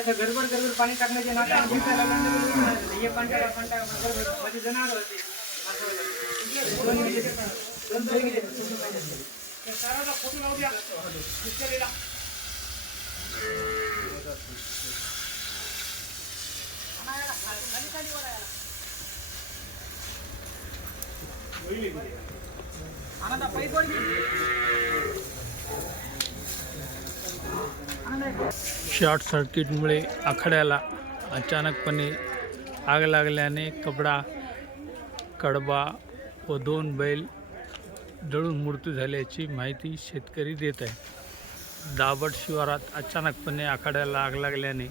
गडबड गडबड पाणी टाकण्याचे नाटक दिसायला हे पंटाळा पंटाळा म्हणजे जनावर होते दोन सरांना फ़ोटो लावू द्या विचारलेला खाली खाली वरायला आम्हाला पैसे शॉर्ट सर्किटमुळे आखाड्याला अचानकपणे आग लागल्याने कपडा कडबा व दोन बैल जळून मृत्यू झाल्याची माहिती शेतकरी देत आहे दाभट शिवारात अचानकपणे आखाड्याला आग लागल्याने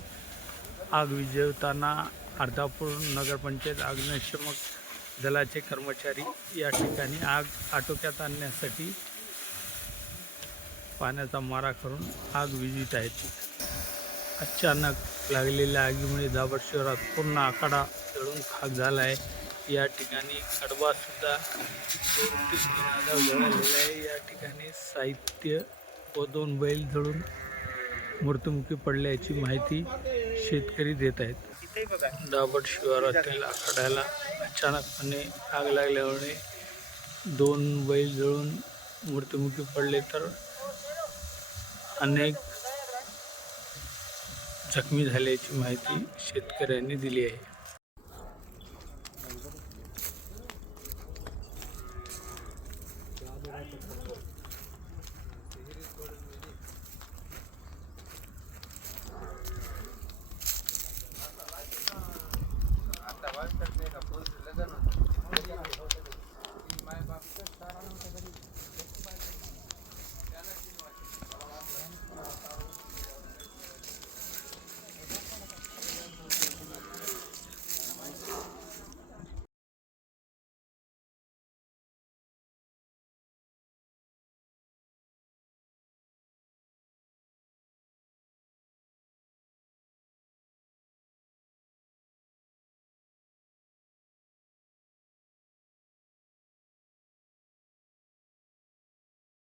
आग विझवताना अर्धापूर नगरपंचायत अग्निशमक दलाचे कर्मचारी या ठिकाणी आग आटोक्यात आणण्यासाठी पाण्याचा मारा करून आग विजित आहेत. अचानक लागलेल्या आगीमुळे दाभट शहरात पूर्ण आखाडा जळून खाक झाला आहे या ठिकाणी कडवासुद्धा दोन तीन जळालेला आहे. या ठिकाणी साहित्य व दोन बैल जळून मृत्युमुखी पडल्याची माहिती शेतकरी देत आहेत. इथेही दाभट शिवारातील आखाड्याला अचानकपणे आग लागल्यामुळे दोन बैल जळून मृत्युमुखी पडले तर अनेक जखमी झाल्याची माहिती शेतकऱ्यांनी दिली आहे.